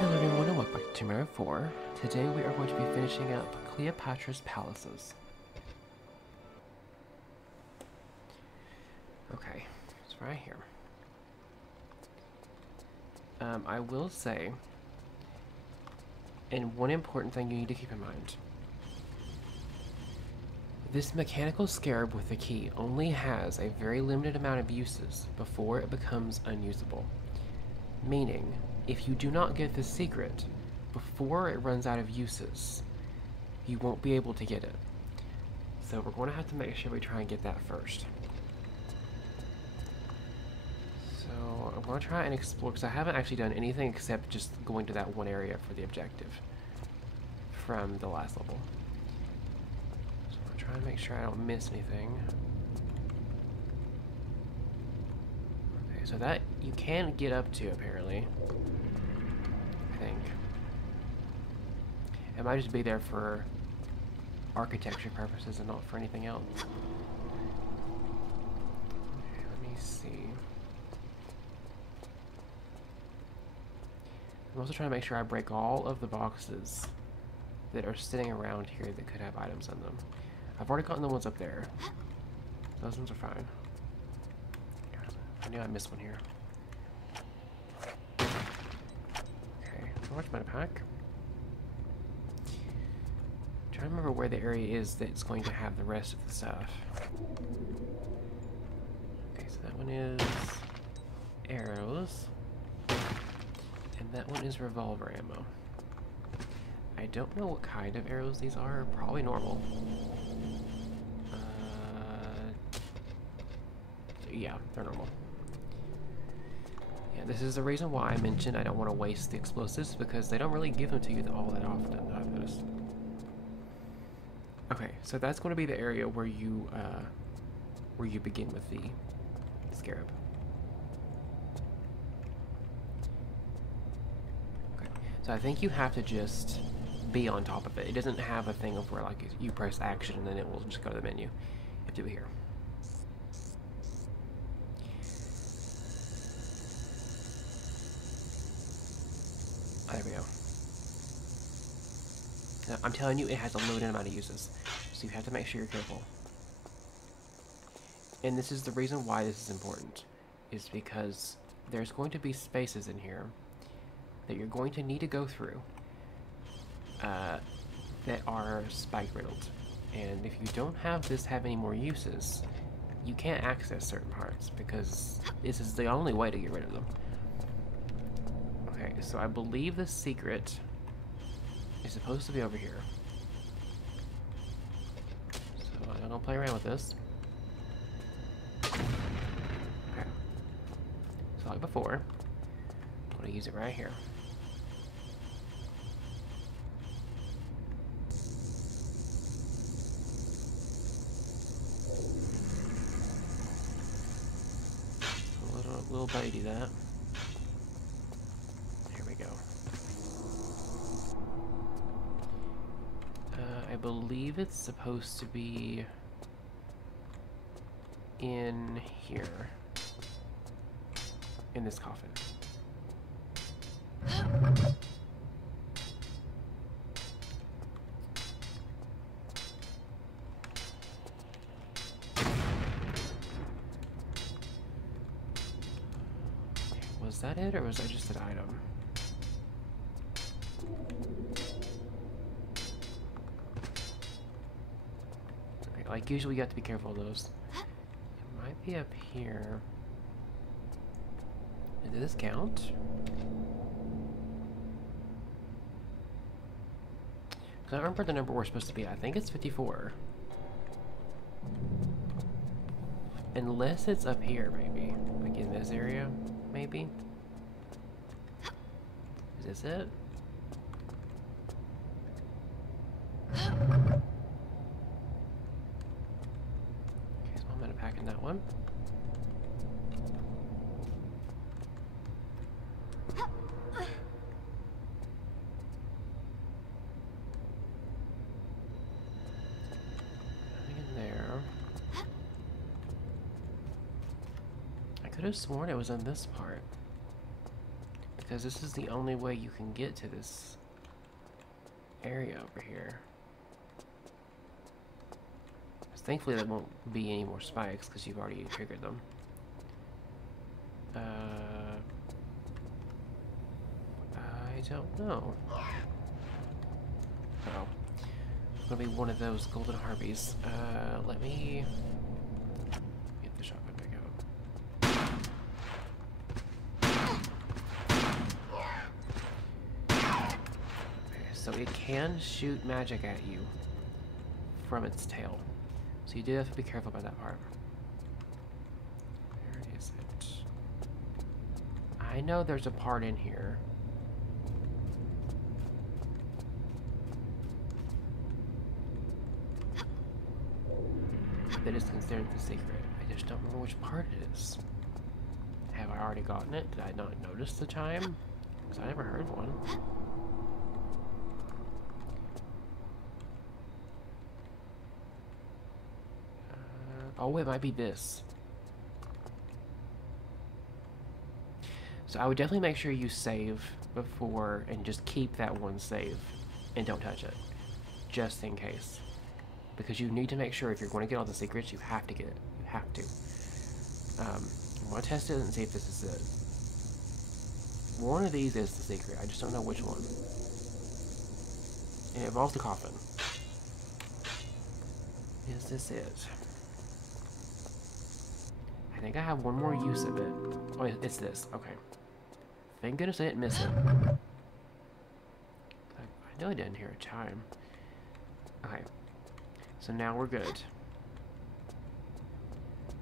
Hello everyone and welcome back to Mirror 4. Today we are going to be finishing up Cleopatra's palaces. Okay, it's right here. I will say, and one important thing you need to keep in mind. This mechanical scarab with the key only has a very limited amount of uses before it becomes unusable. Meaning, if you do not get this secret before it runs out of uses, you won't be able to get it. So we're going to have to make sure we try and get that first. So I'm going to try and explore, because I haven't actually done anything except just going to that one area for the objective from the last level. So I'm going to try and make sure I don't miss anything. Okay, so that you can get up to, apparently. I think. It might just be there for architecture purposes and not for anything else. Okay, let me see. I'm also trying to make sure I break all of the boxes that are sitting around here that could have items in them. I've already gotten the ones up there. Those ones are fine. God, I knew I missed one here. Okay, storage meta pack. Trying to remember where the area is that's going to have the rest of the stuff. Okay, so that one is arrows. And that one is revolver ammo. I don't know what kind of arrows these are. Probably normal. Yeah, they're normal. Yeah, this is the reason why I mentioned I don't want to waste the explosives, because they don't really give them to you all that often, I've noticed. Okay, so that's going to be the area where you begin with the scarab. Okay, so I think you have to just be on top of it. It doesn't have a thing of where like you press action and then it will just go to the menu. You have to do it here. There we go. Now, I'm telling you, it has a limited amount of uses, so you have to make sure you're careful. And this is the reason why this is important, is because there's going to be spaces in here that you're going to need to go through that are spike riddled. And if you don't have this have any more uses, you can't access certain parts, because this is the only way to get rid of them. Okay, so I believe the secret is supposed to be over here. So I'm gonna play around with this. Okay. So like before, I'm gonna use it right here. Little buddy do that. Here we go. I believe it's supposed to be in here, in this coffin. Was that it, or was that just an item? Okay, like usually you have to be careful of those. It might be up here. And did this count? Because I don't remember the number we're supposed to be. I think it's 54. Unless it's up here, maybe. Like in this area, maybe. Is this it? Okay, so I'm gonna pack in that one. Nothing in there. I could have sworn it was in this part, Because this is the only way you can get to this area over here. Thankfully there won't be any more spikes because you've already triggered them. I don't know. Uh-oh. It's gonna be one of those golden harpies. Let me get the shotgun back out. Okay, so it can shoot magic at you from its tail. So you do have to be careful about that part. Where is it? I know there's a part in here. That is considered the secret. I just don't remember which part it is. Have I already gotten it? Did I not notice the time? Because I never heard one. Oh, it might be this. So I would definitely make sure you save before and just keep that one save and don't touch it. Just in case. Because you need to make sure if you're going to get all the secrets, you have to get it. You have to. I'm going to test it and see if this is it. One of these is the secret. I just don't know which one. And it involves the coffin. Is this it? I think I have one more use of it. Oh, it's this. Okay. Thank goodness I didn't miss it. I know I didn't hear a chime. Okay. So now we're good.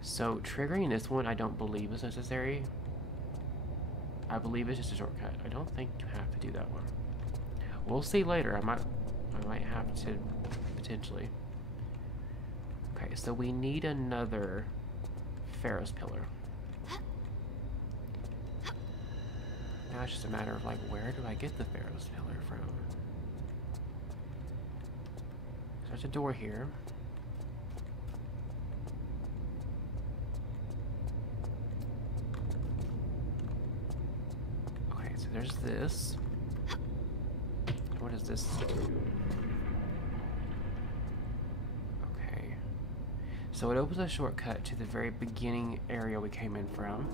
So triggering this one I don't believe is necessary. I believe it's just a shortcut. I don't think you have to do that one. We'll see later. I might have to potentially. Okay, so we need another Pharaoh's pillar. Now it's just a matter of like, where do I get the Pharaoh's pillar from? There's a door here. Okay, so there's this. What does this do? Okay. So it opens a shortcut to the very beginning area we came in from.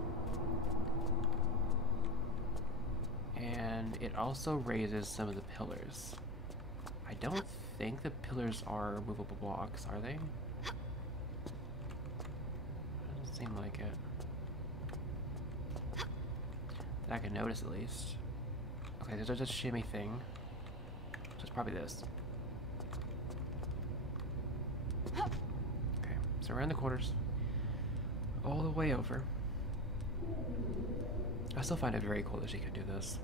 And it also raises some of the pillars. I don't think the pillars are movable blocks, are they? Doesn't seem like it. That I can notice at least. Okay, there's a shimmy thing. So it's probably this. Okay, so around the corners. All the way over. I still find it very cool that she can do this.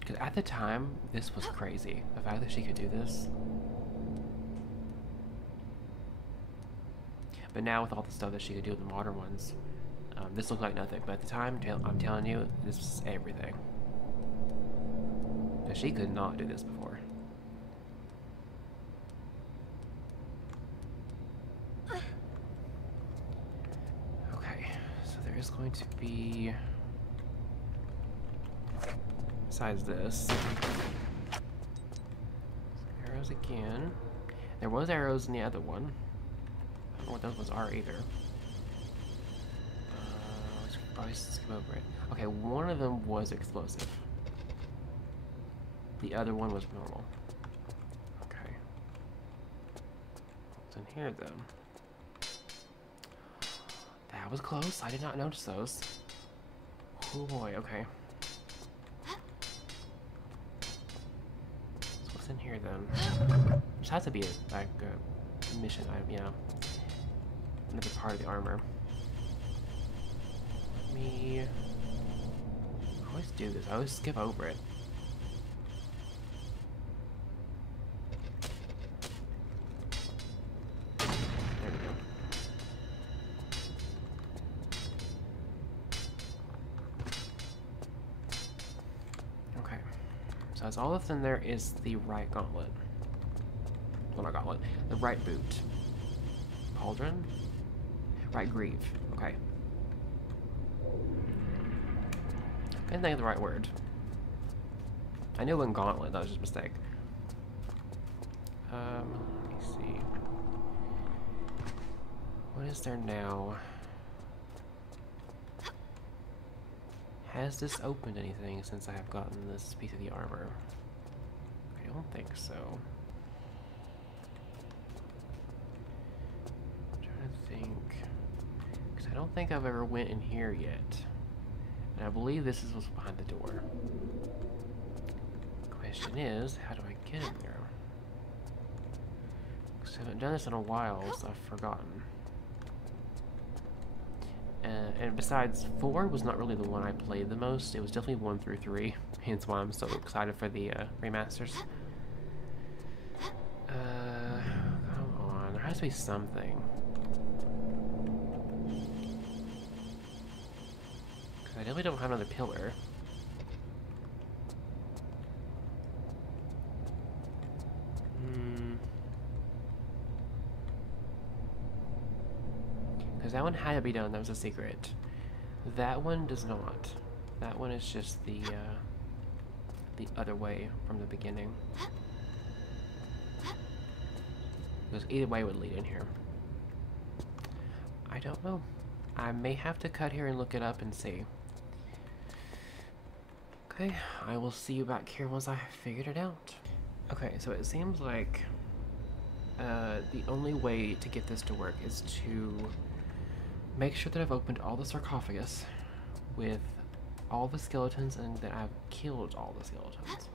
Because at the time, this was crazy. The fact that she could do this. But now with all the stuff that she could do with the modern ones, this looks like nothing. But at the time, I'm telling you, this was everything. Because she could not do this before. Okay, so there is going to be... Besides this, arrows again. There was arrows in the other one. I don't know what those ones are either. Let's probably skip over it. Okay, one of them was explosive. The other one was normal. Okay. What's in here then? That was close. I did not notice those. Oh boy, okay. In here then. This has to be like a mission item, yeah. Another part of the armor. Let me... I always do this. I always skip over it. There we go. Okay. So that's all that's in there is the right gauntlet. Well, not gauntlet. The right boot. Pauldron? Right, grieve. Okay. I didn't think of the right word. I knew it wasn't gauntlet, that was just a mistake. Let me see. What is there now? Has this opened anything since I have gotten this piece of the armor? I don't think so. I'm trying to think. Because I don't think I've ever went in here yet. And I believe this is what's behind the door. Question is, how do I get in there? Because I haven't done this in a while, so I've forgotten. And besides, 4 was not really the one I played the most. It was definitely 1 through 3. Hence why I'm so excited for the remasters. Come on. There has to be something. Because I definitely don't have another pillar. Because that one had to be done. That was a secret. That one does not. That one is just the other way from the beginning. Because either way would lead in here. I don't know. I may have to cut here and look it up and see. Okay, I will see you back here once I have figured it out. Okay, so it seems like the only way to get this to work is to make sure that I've opened all the sarcophagus with all the skeletons and that I've killed all the skeletons.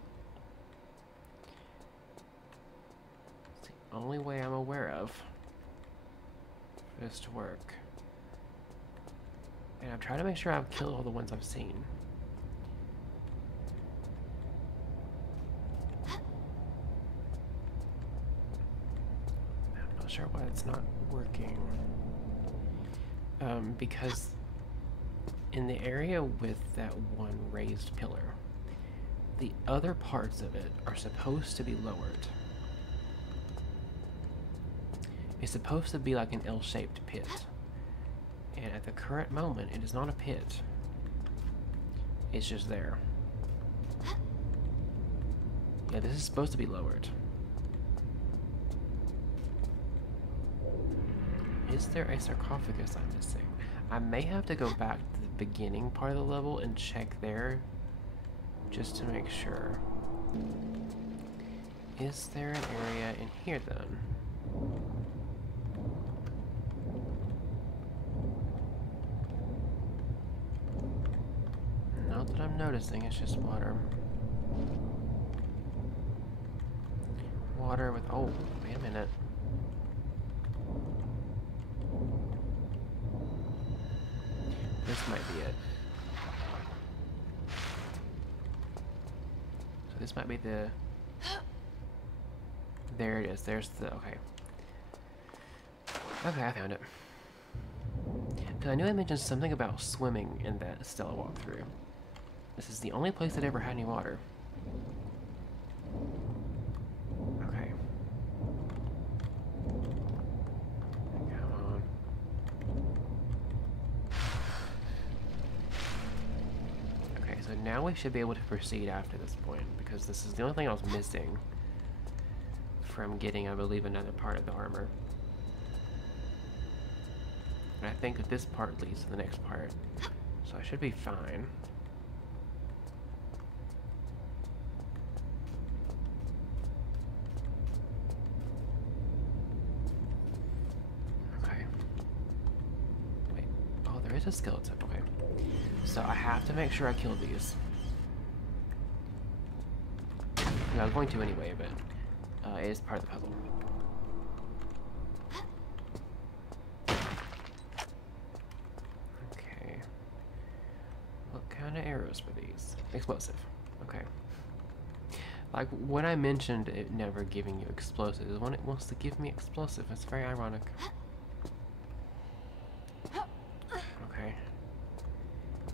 It's the only way I'm aware of for this to work. And I'm trying to make sure I've killed all the ones I've seen. I'm not sure why it's not working. Because in the area with that one raised pillar, the other parts of it are supposed to be lowered. It's supposed to be like an L-shaped pit. And at the current moment, it is not a pit. It's just there. Yeah, this is supposed to be lowered. Is there a sarcophagus I'm missing? I may have to go back to the beginning part of the level and check there just to make sure. Is there an area in here then? Not that I'm noticing, it's just water. Water with, oh, wait a minute. This might be it. So this might be the... There it is. There's the... Okay. Okay, I found it. Because I knew I mentioned something about swimming in that Stella walkthrough. This is the only place that ever had any water. Okay. Come on. Okay, so now we should be able to proceed after this point, because this is the only thing I was missing from getting, I believe, another part of the armor. And I think that this part leads to the next part, so I should be fine. Okay. Wait. Oh, there is a skeleton. Okay. So I have to make sure I kill these. I was going to anyway, but it is part of the puzzle. Okay. What kind of arrows were these? Explosive. Okay. Like, when I mentioned it never giving you explosives, when it wants to give me explosive, it's very ironic. Okay.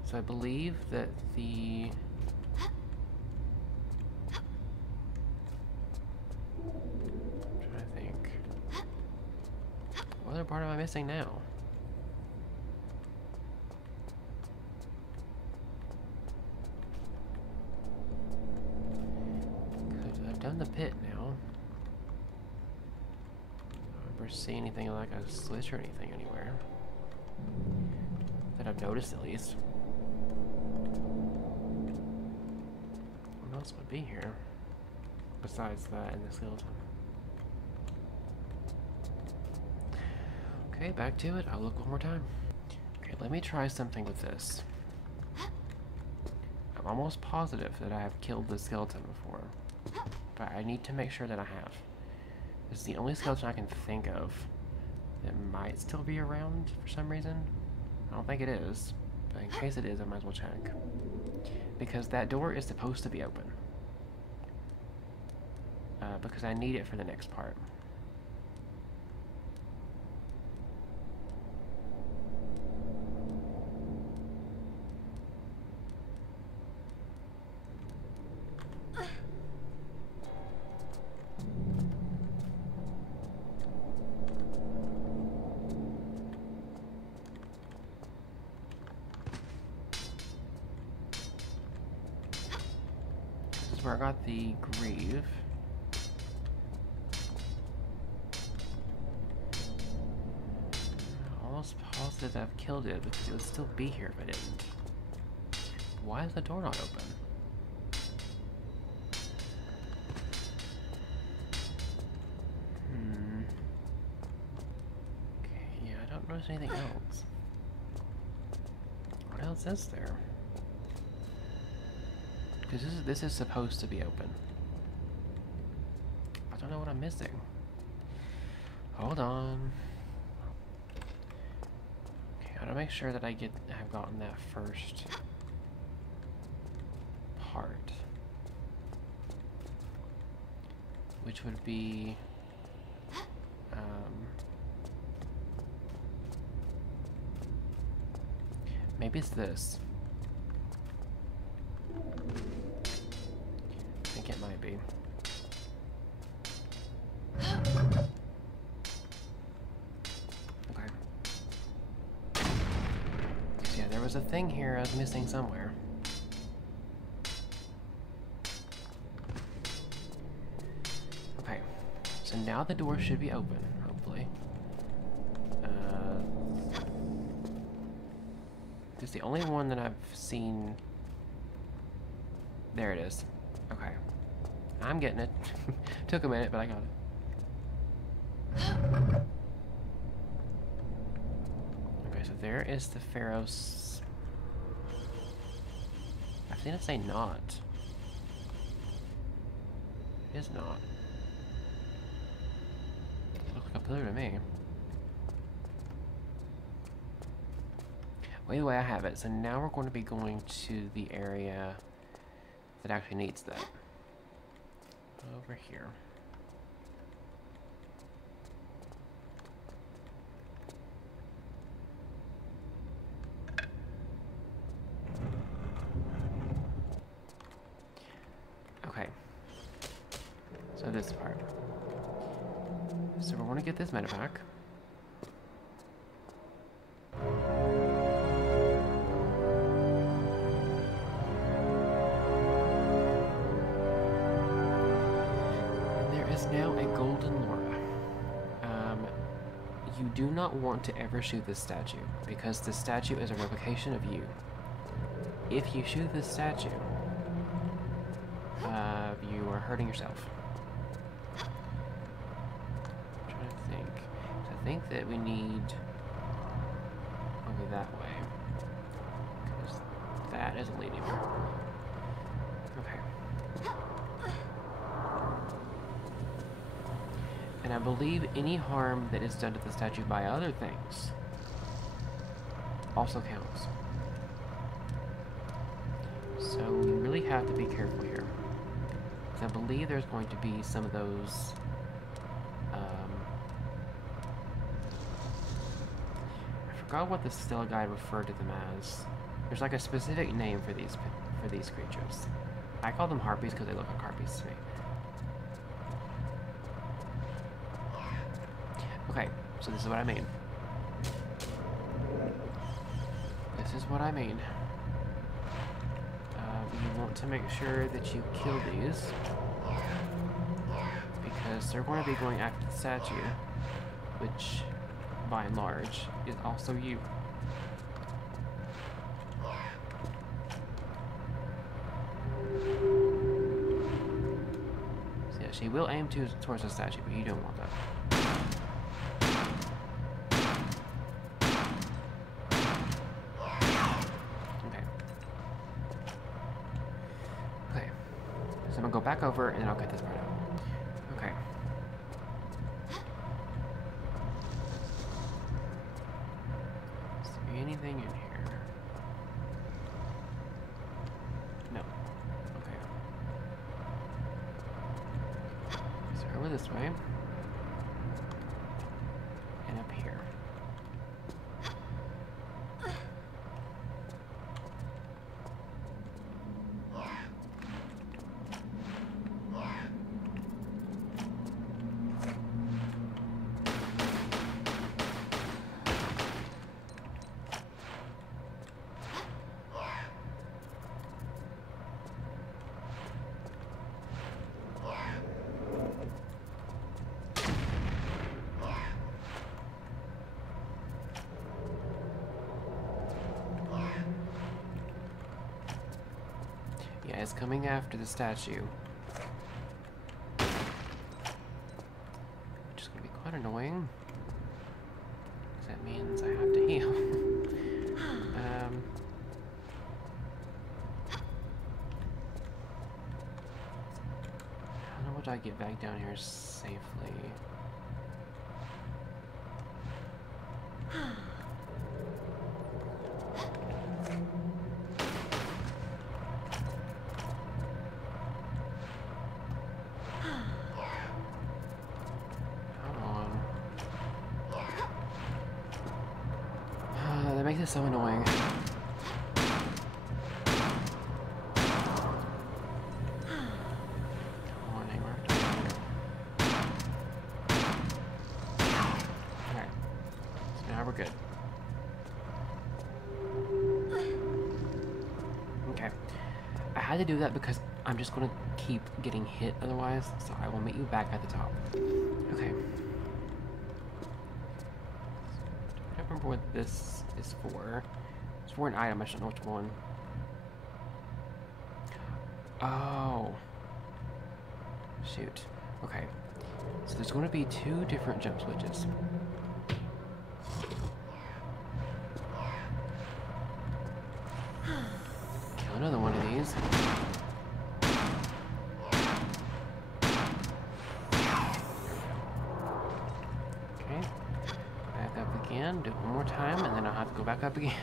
So I believe that the... I'm trying to think. What other part am I missing now? pit now. I don't ever see anything like a switch or anything anywhere. That I've noticed, at least. What else would be here? Besides that and the skeleton. Okay, back to it. I'll look one more time. Okay, let me try something with this. I'm almost positive that I have killed the skeleton before. But I need to make sure that I have. This is the only skeleton I can think of that might still be around for some reason. I don't think it is, but in case it is, I might as well check. Because that door is supposed to be open. Because I need it for the next part. Where I got the greave. I'm almost positive I've killed it because it would still be here if I didn't. Why is the door not open? Okay, yeah, I don't notice anything else. What else is there? Because this is supposed to be open. I don't know what I'm missing. Hold on. Okay, I gotta make sure that I have gotten that first part, which would be maybe it's this. I think it might be. Okay. Yeah, there was a thing here I was missing somewhere. Okay. So now the door should be open, hopefully. It's the only one that I've seen. There it is. Okay. I'm getting it. Took a minute, but I got it. Okay, so there is the Pharaoh's... I think I'd say not. It is not. It looks like a pillar to me. Well, either way, I have it. So now we're going to be going to the area that actually needs that. Over here. Okay. So this part. So we want to get this medevac. Now a golden Laura. You do not want to ever shoot this statue because the statue is a replication of you. If you shoot this statue, you are hurting yourself. I'm trying to think. So I think that we need over that way because that isn't leading anywhere. Okay. And I believe any harm that is done to the statue by other things also counts. So we really have to be careful here. Because I believe there's going to be some of those... I forgot what the Stella Guide referred to them as. There's like a specific name for these creatures. I call them harpies because they look like harpies to me. Okay, so this is what I mean. This is what I mean. You want to make sure that you kill these. because they're going to be going after the statue, which, by and large, is also you. So yeah, she will aim towards the statue, but you don't want that. So I'm gonna go back over and I'll cut this part out. Okay. Is there anything in here? No. Okay. So over this way. And up here. Yeah, it's coming after the statue. Which is going to be quite annoying. Because that means I have to heal. How would I get back down here safely? That makes it so annoying. Alright. So now we're good. Okay. I had to do that because I'm just going to keep getting hit otherwise, so I will meet you back at the top. Okay. I don't remember what this is for. It's for an item, I just don't know which one. Oh. Shoot. Okay. So there's going to be 2 different jump switches. Kill another one of these. Okay. Back up again. Do it one more time, and then I'll have to go back up again.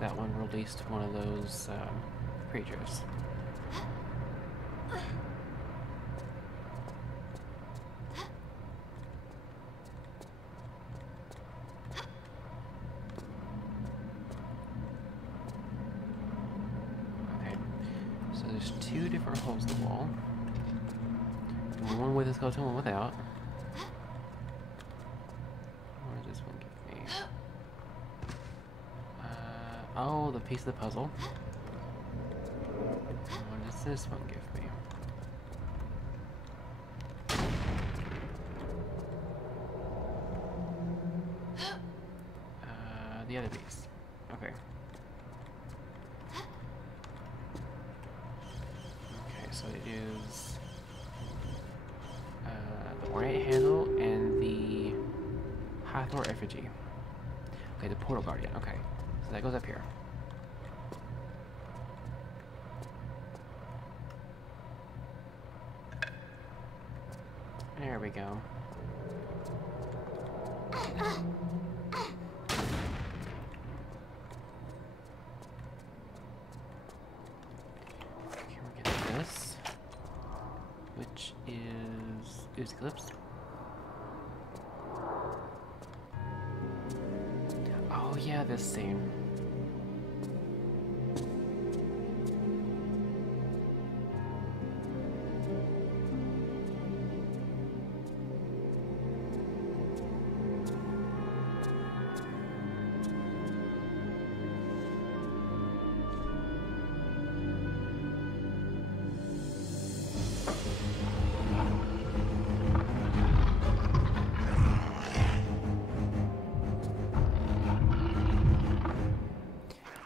That one released one of those creatures. Okay, so there's 2 different holes in the wall. One with a skeleton, one without. What does this one give me? Oh, the piece of the puzzle. What does this one give me? The other piece. Okay. Okay, so it is the ornate handle and the Hathor effigy. Okay, the portal guardian. Okay. So that goes up here. There we go. Okay, we get this, which is Ooze Clips. this scene.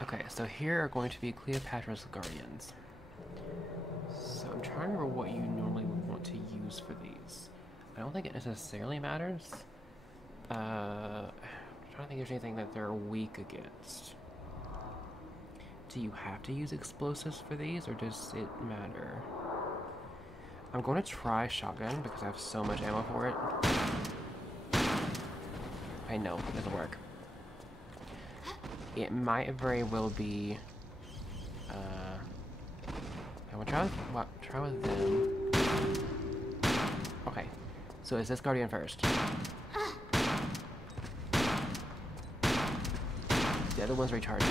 Okay, so here are going to be Cleopatra's guardians. So I'm trying to remember what you normally would want to use for these. I don't think it necessarily matters. I'm trying to think if there's anything that they're weak against. Do you have to use explosives for these, or does it matter? I'm going to try shotgun because I have so much ammo for it. I know, it doesn't work. It might very well be. I will try with them. Okay, so is this guardian first? The other one's recharging.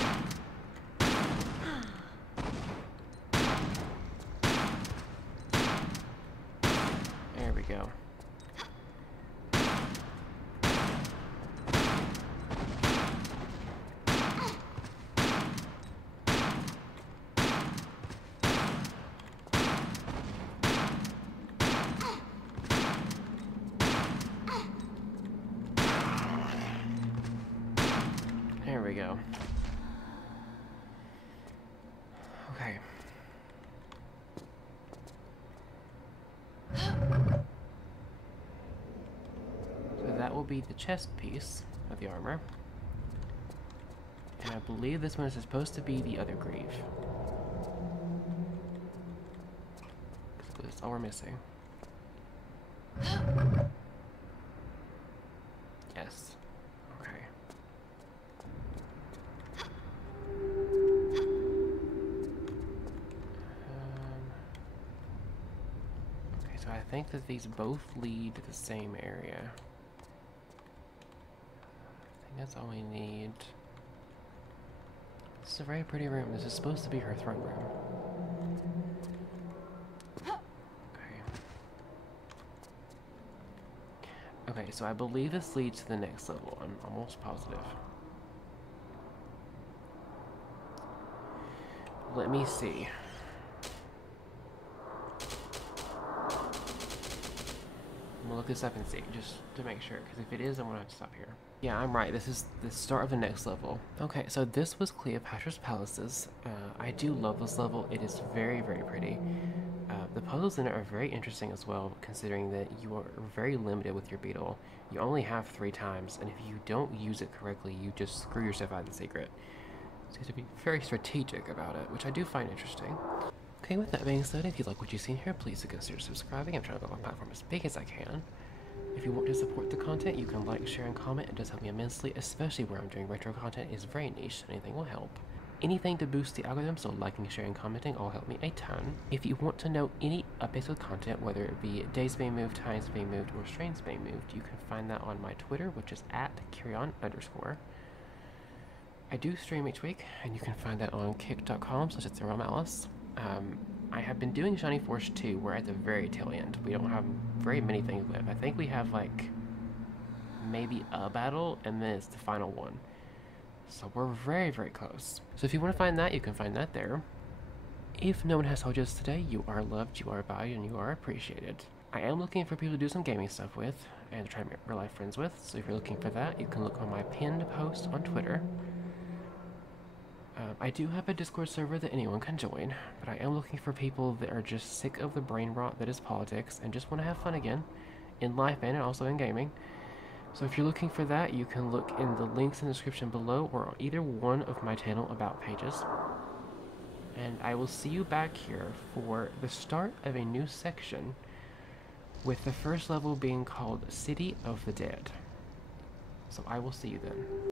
There we go. There we go. Okay. So that will be the chest piece of the armor. And I believe this one is supposed to be the other greave. That's all we're missing. Yes. Okay. Okay, so I think that these both lead to the same area. I think that's all we need. This is a very pretty room. This is supposed to be her throne room. Okay, so I believe this leads to the next level. I'm almost positive. Let me see. I'm gonna look this up and see, just to make sure, because if it is, I'm gonna have to stop here. Yeah, I'm right. This is the start of the next level. Okay, so this was Cleopatra's palaces. I do love this level. It is very, very pretty. The puzzles in it are very interesting as well, considering that you are very limited with your beetle. You only have 3 times, and if you don't use it correctly, you just screw yourself out of the secret. So you have to be very strategic about it, which I do find interesting. Okay, with that being said, if you like what you've seen here, please consider subscribing. I'm trying to go on my platform as big as I can. If you want to support the content, you can like, share, and comment. It does help me immensely, especially where I'm doing retro content. It's very niche, anything will help. Anything to boost the algorithm, so liking, sharing, commenting all help me a ton. If you want to know any updates with content, whether it be days being moved, times being moved, or strains being moved, you can find that on my Twitter, which is @Kyrion_. I do stream each week, and you can find that on kick.com/@ZeroMalice. I have been doing Shiny Force 2. We're at the very tail end. We don't have very many things left. I think we have like maybe a battle, and then it's the final one. So we're very, very close. So if you want to find that, you can find that there. If no one has told you this today, you are loved, you are valued, and you are appreciated. I am looking for people to do some gaming stuff with, and to try to make real life friends with. So if you're looking for that, you can look on my pinned post on Twitter. I do have a Discord server that anyone can join, but I am looking for people that are just sick of the brain rot that is politics and just want to have fun again, in life and also in gaming. So if you're looking for that, you can look in the links in the description below or on either one of my channel about pages. And I will see you back here for the start of a new section, with the first level being called City of the Dead. So I will see you then.